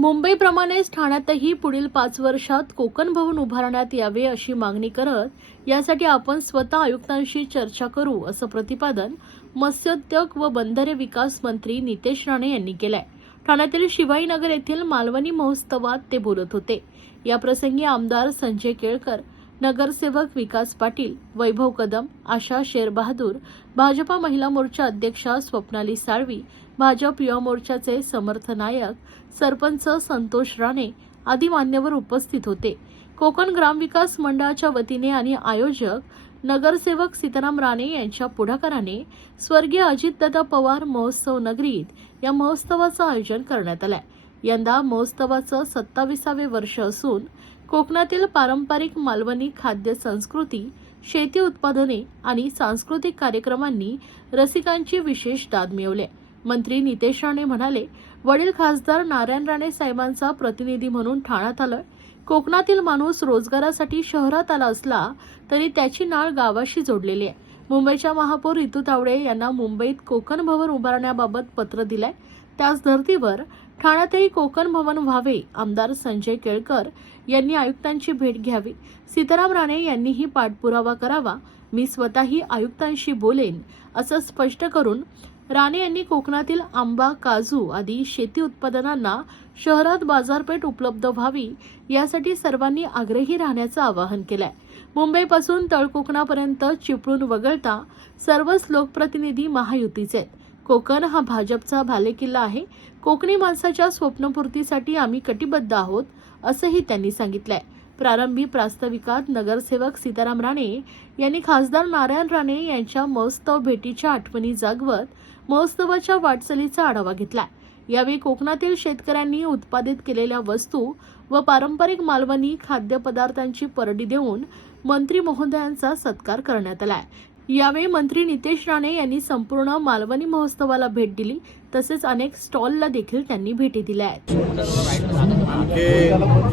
मुंबईप्रमाणेच ठाण्यातही पुढील 5 वर्षात कोकण भवन उभारण्यात यावे अशी मागणी करत यासाठी आपण स्वतः आयुक्तांशी चर्चा करू असं प्रतिपादन मत्स्योद्योग व बंदरे विकास मंत्री नितेश राणे यांनी केलंय। ठाण्यातील शिवाईनगर येथील मालवणी महोत्सवात ते बोलत होते। या प्रसंगी आमदार संजय केळकर, नगरसेवक विकास पाटील, वैभव कदम, आशा शेरबहादूर, भाजपा महिला मोर्चा अध्यक्षा स्वप्नाली साळवी, भाजप युवा मोर्चाचे समर्थ नायक, सरपंच संतोष राणे आदी मान्यवर उपस्थित होते। कोकण ग्रामविकास मंडळाच्या वतीने आणि आयोजक नगरसेवक सीताराम राणे यांच्या पुढाकाराने स्वर्गीय अजितदादा पवार महोत्सव नगरीत या महोत्सवाचं आयोजन करण्यात आलंय। यंदा महोत्सवाचं 27वे वर्ष असून कोकणातील पारंपरिक मालवणी खाद्य संस्कृती, शेती उत्पादने आणि सांस्कृतिक कार्यक्रमांनी रसिकांची विशेष दाद मिळवली। मंत्री नितेश राणे म्हणाले, वडील खासदार नारायण राणे साहेबांचा प्रतिनिधी म्हणून ठाण्यात आलोय। कोकणातील माणूस रोजगारासाठी शहरात आला असला तरी त्याची नाळ गावाशी जोडलेली आहे। मुंबईच्या महापौर रितू तावडे यांना मुंबईत कोकण भवन उभारण्याबाबत पत्र दिलंय। त्याच धर्तीवर ठाण्यातही कोकण भवन व्हावे। आमदार संजय केळकर यांनी आयुक्तांची भेट घ्यावी। सीताराम राणे यांनीही पाठपुरावा करावा। मी स्वतःही आयुक्तांशी बोलेन असं स्पष्ट करून राणे यांनी कोकणातील आंबा, काजू आदी शेती उत्पादनांना शहरात बाजारपेठ उपलब्ध व्हावी यासाठी सर्वांनी आग्रही राहण्याचं आवाहन केलंय। मुंबईपासून तळकोकणापर्यंत चिपळूण वगळता सर्वच लोकप्रतिनिधी महायुतीचे आहेत। कोकण हा भाजपचा बालेकिल्ला आहे। कोकणी माणसाच्या स्वप्नपूर्तीसाठी आम्ही कटिबद्ध आहोत असंही त्यांनी सांगितलंय। प्रारंभी प्रास्ताविकात नगरसेवक सीताराम राणे यांनी खासदार नारायण राणे यांच्या महोत्सव भेटीच्या आठवणी जागवत महोत्सवाच्या वाटचालीचा आढावा घेतला। यावेळी कोकणातील शेतकऱ्यांनी उत्पादित केलेल्या वस्तू व पारंपरिक मालवणी खाद्यपदार्थांची परडी देऊन मंत्री महोदयांचा सत्कार करण्यात आला। यावेळी मंत्री नितेश राणे यांनी संपूर्ण मालवणी महोत्सवाला भेट दिली, तसेच अनेक स्टॉलला देखील त्यांनी भेटी दिल्या आहेत।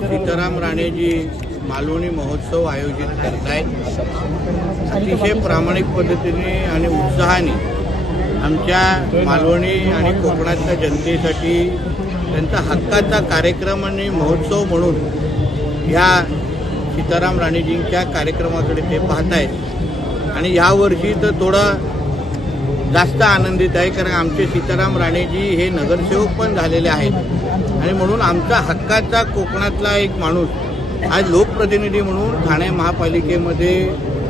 सीताराम राणेजी मालवणी महोत्सव आयोजित करतायत। अतिशय प्रामाणिक पद्धतीने आणि उत्साहाने आमच्या मालवणी आणि कोकणातल्या जनतेसाठी त्यांचा हक्काचा कार्यक्रम आणि महोत्सव म्हणून या सीताराम राणेजींच्या कार्यक्रमाकडे ते पाहत आहेत। आणि यावर्षी तर थोडा जास्त आनंदित आहे, कारण आमचे सीताराम राणेजी हे नगरसेवक पण झालेले आहेत आणि म्हणून आमचा हक्काचा कोकणातला एक माणूस आज लोकप्रतिनिधी म्हणून ठाणे महापालिकेमध्ये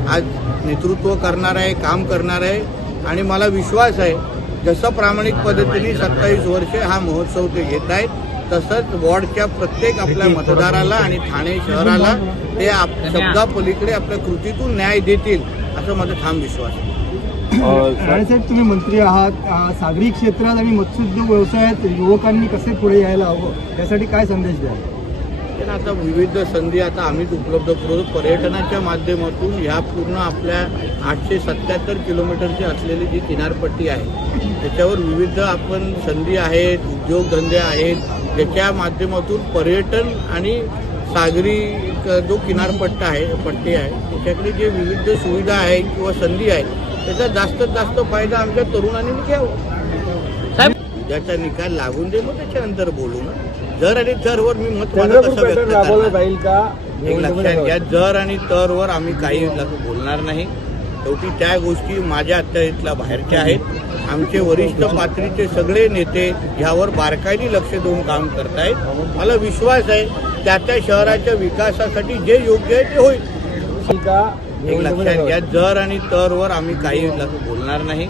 आज नेतृत्व करणार आहे, काम करणार आहे। आणि मला विश्वास आहे, जसं प्रामाणिक पद्धतीने 27 वर्षे हा महोत्सव ते घेत आहेत, तसंच वॉर्डच्या प्रत्येक आपल्या मतदाराला आणि ठाणे शहराला ते शब्दापलीकडे आपल्या कृतीतून न्याय देतील असं माझा ठाम विश्वास आहे। राणेसाहेब, तुम्ही मंत्री आहात, सागरी क्षेत्रात आणि मत्स्योद्योग व्यवसायात युवकांनी कसे पुढे यायला हवं यासाठी काय संदेश द्याल? आता विविध संधी आता आम्हीच उपलब्ध करू। पर्यटनाच्या माध्यमातून ह्या पूर्ण आपल्या 877 किलोमीटरची असलेली जी किनारपट्टी आहे त्याच्यावर विविध आपण संधी आहेत, उद्योगधंदे आहेत, ज्याच्या माध्यमातून पर्यटन आणि सागरी जो किनारपट्टा आहे पट्टी आहे त्याच्याकडे जे विविध सुविधा आहेत किंवा संधी आहेत त्याचा जास्तीत जास्त फायदा आमच्या तरुणांनी घ्यावा। उद्याचा निकाल लागून दे, मग त्याच्यानंतर बोलू ना। जर आणि तरवर मी मत माझं कसं व्यक्त करणार? एक लक्षात घ्या, जर आणि तरवर आम्ही काही बोलणार नाही। शेवटी त्या गोष्टी माझ्या अत्यारीतल्या बाहेरच्या आहेत। आमचे वरिष्ठ पातळीचे सगळे नेते यावर बारकाईने लक्ष देऊन काम करतायत। मला विश्वास आहे त्या शहराच्या विकासासाठी जे योग्य आहे ते होईल। एक लक्षात घ्या, जर आणि तरवर आम्ही काही बोलणार नाही।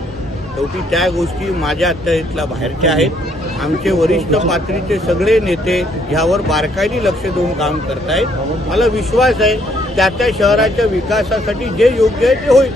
शेवटी त्या गोष्टी माझ्या अत्यारीतल्या बाहेरच्या आहेत। आमचे वरिष्ठ पातळीचे सगळे नेते यावर बारकाईने लक्ष देऊन काम करतायत। मला विश्वास आहे त्या शहराच्या विकासासाठी जे योग्य आहे ते होईल।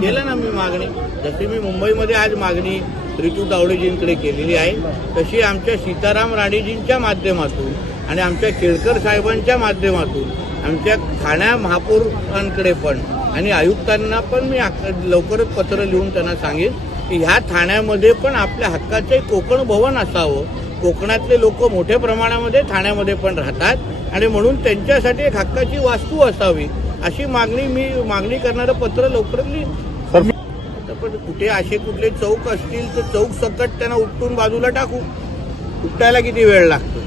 केलं ना मी मागणी, जशी मी मुंबईमध्ये आज मागणी रितू तावडेजींकडे केलेली आहे, तशी आमच्या सीताराम राणेजींच्या माध्यमातून आणि आमच्या केळकर साहेबांच्या माध्यमातून आमच्या ठाण्या महापौरांकडे पण आणि आयुक्तांना पण मी लवकरच पत्र लिहून त्यांना सांगेन की ह्या ठाण्यामध्ये पण आपल्या हक्काचे कोकण भवन असावं। कोकणातले लोक मोठ्या प्रमाणामध्ये ठाण्यामध्ये पण राहतात आणि म्हणून त्यांच्यासाठी एक हक्काची वास्तू असावी अशी मागणी करणारं पत्र लवकरच लिहीन। कुठे असे कुठले चौक असतील तर चौक सकट त्यांना उपटून बाजूला टाकू. उपटायला किती वेळ लागतो?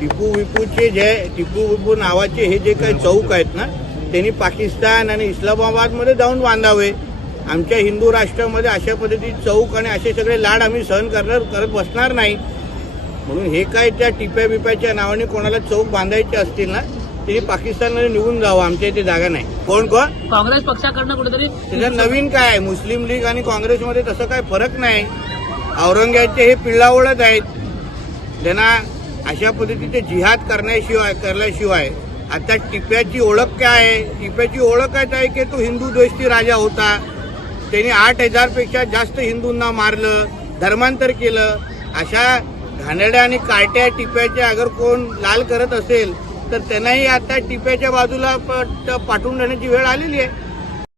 टिपू विपू नावाचे हे जे काही चौक आहेत ना, त्यांनी पाकिस्तान आणि इस्लामाबादमध्ये जाऊन बांधावे. आमच्या हिंदू राष्ट्रामध्ये अशा पद्धतीचे चौक आणि असे सगळे लाड आम्ही सहन करत बसणार नाही. म्हणून हे काय त्या टिप्या बिप्याच्या नावाने कोणाला चौक बांधायचे असतील ना, ते पाकिस्तानमध्ये निघून जावं. आमच्या इथे जागा नाही. कोण काँग्रेस पक्षाकडनं कुठेतरी त्याच्यात नवीन काय आहे? मुस्लिम लीग आणि काँग्रेसमध्ये तसं काय फरक नाही. औरंगाबादचे हे पिल्लाओळत आहेत. त्यांना अशा पद्धतीचे जिहाद करण्याशिवाय आता टिप्याची ओळख काय आहे? टिप्याची ओळख आहे की तो हिंदू द्वेषी राजा होता. त्यांनी 8,000 पेक्षा जास्त हिंदूंना मारलं, धर्मांतर केलं. अशा घाणेरड्या आणि कार्ट्या टिप्याच्या अगर कोण लाल करत असेल तर त्यांनाही आता टिप्याच्या बाजूला पाठवून देण्याची वेळ आलेली आहे.